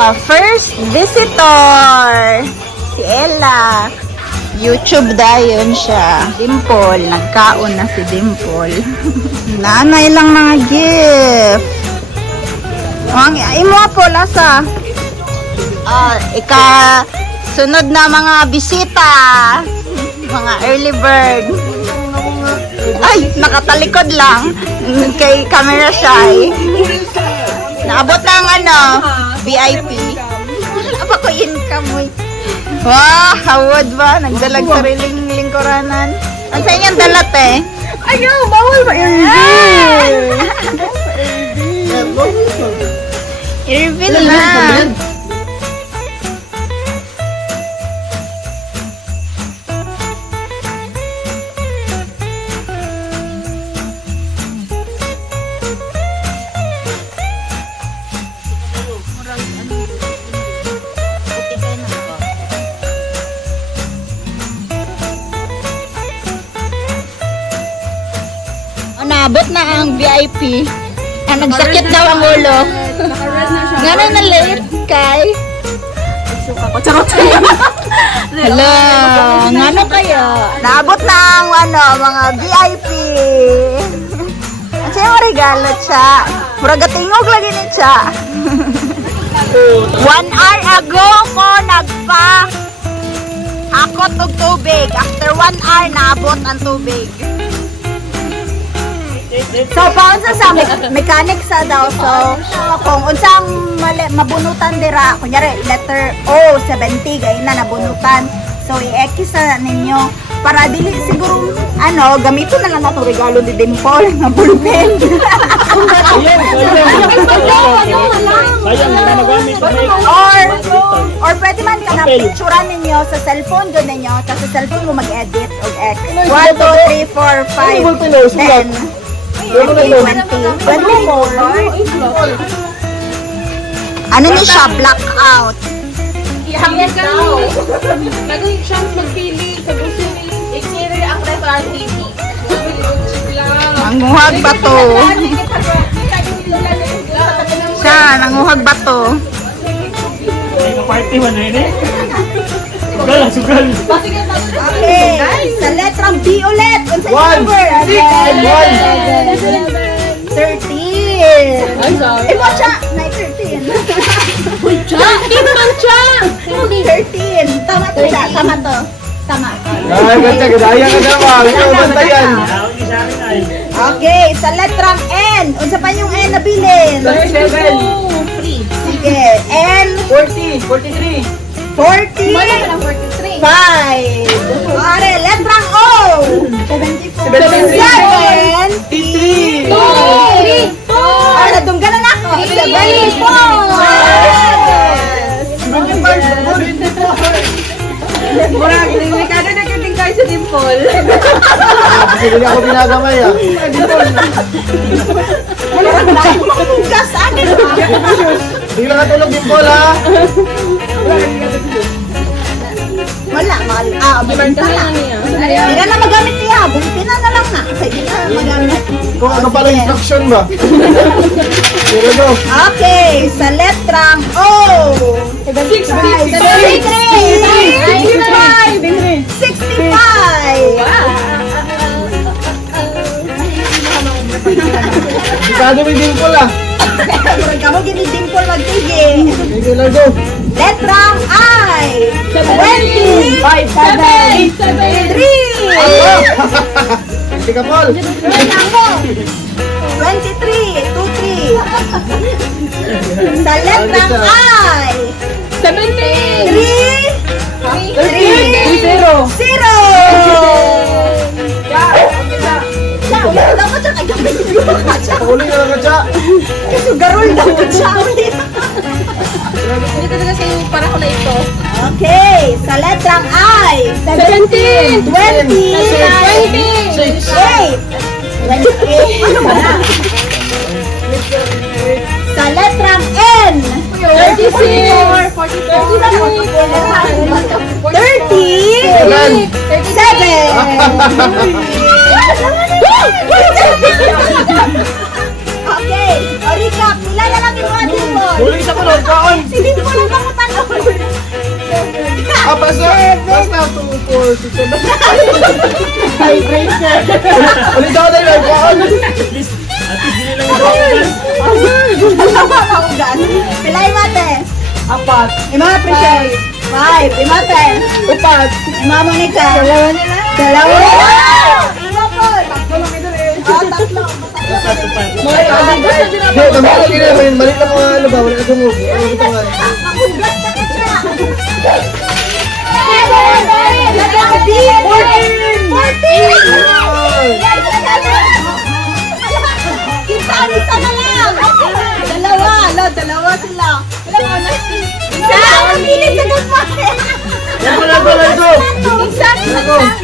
First visitor, si Ella. YouTube dayon siya. Dimple, nagkaon na si Dimple. Nanay lang mga gift. Ang imo po lasa. Sunod na mga bisita. Mga early bird. Ay, nakatalikod lang. Kay camera shy. Naabot ng VIP. Apa ko income mo? Wah, hawad ba? Nagdalag sariling lingkuranan. Ang sa inyong dalat eh. Ayaw, bawal ba yun? I-reveal na. Naabot na ang VIP. Nagsakit daw ang ulo. Nga na late kay. Hello, ngano kaya? Naabot na ang mga VIP. Ang siya regalo siya. Muraga tingog lagi ni siya. 1 hour ago ko akot og tubig. After 1 hour naabot ang tubig. So, paon sa mechanic sa daw. So, kung unsang mabunutan dira, kunyari, letter O, 70, gaya na nabunutan. So, i-X na ninyo. Para dili siguro, gamito na lang nato regalo ni Dimple, na bulpen. Or pwede man ka na picturean ninyo sa cellphone doon ninyo, tapos sa cellphone mo mag-edit og X. 1, 2, 3, 4, 5, 10. 20. Ano ni siya? Blackout. Ihangyan ka rin. Nagawin siyang magpili sa gusto ni i-carry ang restaurant TV. Nanguhag ba to? Siya, nanguhag ba to? Party man rin eh. Sugal. Okay, sa letrang B ulit. Unsa yung number? 13. Ay, sorry. Imo siya, 13. Uy, siya! Hindi naman siya! 13. Tama to siya, tama to. Tama. Ay, ganda, gaya ka naman. Ikaw bantayan. Okay, sa letrang N. Unsa pa yung N na bilin? 7. Sige, N. 40, 43. 40. Wala ka ng 43. 5. Are, letrang O. 74. 53. 2! Ay, nadungganan ako. 74. Murag, delikado na kating kayo sa Dimple. Kasi hindi ako binagamay ah. Gas, akin. Hindi lang katulog din po ha. Wala, mahal. Bulpin na. Hindi na magamit niya. Bulpin na lang na. Hindi na magamit. Kung ano pala instruction ba? Here we go. Okay, sa letrang O. 65. 65. Sigado may din po la. Kamu gini Dimple magtigil. Sige, let's go. Letrang I. 20. 7. 3. Hindi ka Paul. 23. 23. Sa letrang I. 17. 3. 0. Ulit daw ko siya kagabi. Pakuli na lang ka siya. Kasi garol daw ko siya. Hindi talaga sa'yo para ko na ito. Okay, sa letrang I. 17. 20. 20. 28. Ano ba na? Sa letrang N. 36. 37. Okay, o recap, nila na lang yung mga Dimple. Huling sa kulot, kaon. Si Dimple Basta 2, 4, 6, 7. Tiebreaker. Ulit ako tayo. Pilay mate. 4. Mga precious. 5. Imate. 4. Mama ni ka. Dalawa nila. Tatlo. Hindi, tama ka gina. Mali lang mga ano ba? Wala ka sumog. Ano ito nga? Isa na lang. Dalawa sila. Isa. Ang pilit sa dagmate. Yan ko lang ko lang ito. Isa na lang.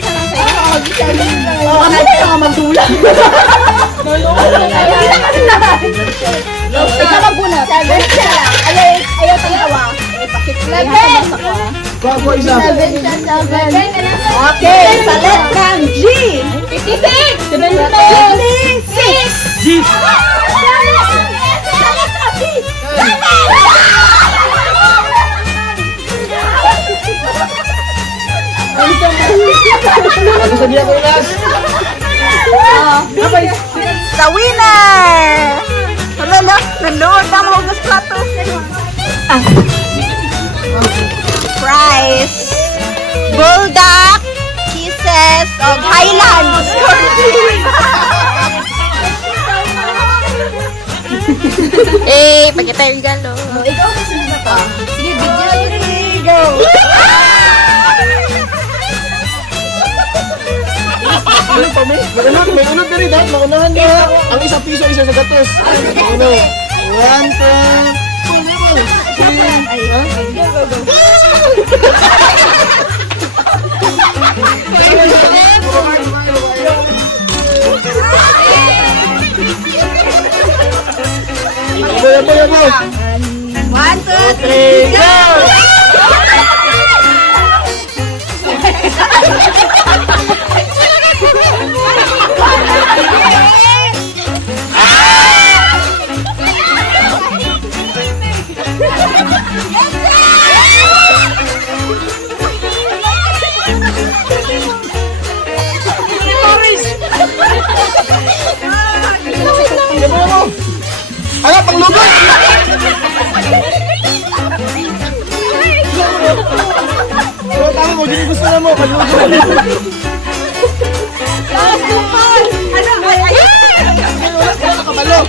Ano na yung magdulang? Ikaw magbunot. Ayaw tanggawa. Kuha isa. Okay, palit ng G. 56! 56. G. Ako sa diya ko last. The winner! Lalo, nanood ang hugas plato. Prize! Bulldog Kisses of Highlands Cordial. Pakita yung regalo. Ikaw kasi na ka. Sige, video. Go! Ano pa may? May unod na rin dahil maunahan niya. Ang isang piso, isa sa gatos. Ano? 1, 2, 3. Yabo. 1, 2, 3, go! Ano, panglugod! Pero tama mo, hindi gusto na mo, panglugod. Nakabalo.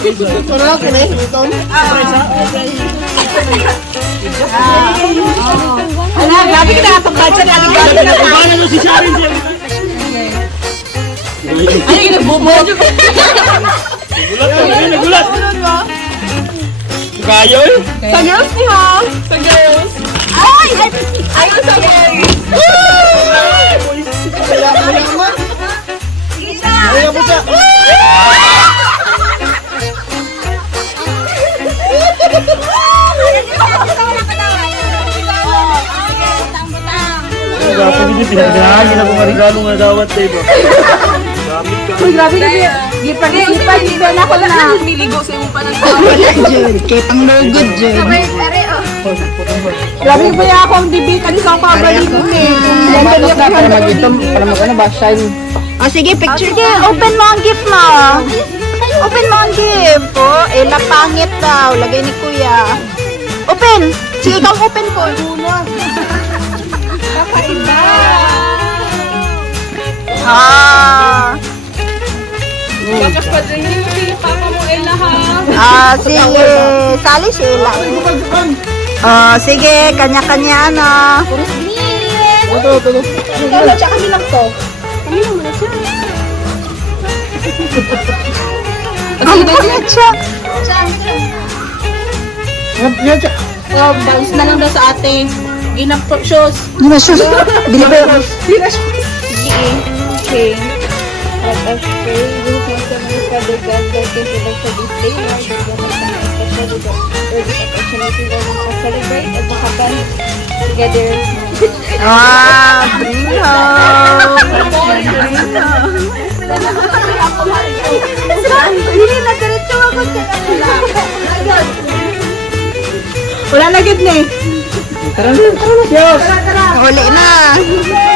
Ito na lang, kinay. Ito. Grabe kita itong culture na aligado na ito. Paano mo si Sharon siya? Ay, nagbubog. Nagulat. Kaya eh. Sa girls niya! Sa girls! Ay! Ayun sa girls! Kaya mo. Kaya mo siya. Dapat hindi pinagdahan ako marigalo nga dawat tayo. Uy, grabe na siya. Gipag-isipan, hindi na ako na. Niligo sa iyong panang Jud, kay pang lugod, Jud. Grabe ba yung akong dibitan sa pabalik ko eh. Para mag-itom, para mag-ano ba, shine. O sige, picture ka. Open mo ang gift mo. Open mo ang gift. O, pangit daw. Lagay ni kuya. Open. Sige, ikaw open ko. kakaiba! Ah. Bakas pa din yung si Papa mo, Ella, ha? Sige. Sali sila. Sige. Kanya-kanya na. Ito. Ikaw na, tsaka kami lang to. Ang kulit siya. Balis na lang daw sa ate. Ginap-shows. Hindi na siya. Deliver. Okay. Let us pray. This is the most Father God that can provide for this day. Lord, we will make an especially for this opportunity that we can celebrate and makaban together. Bring home. Hindi na diretso ako sa kanila. Wala na gid ni. Tara na. Huli na.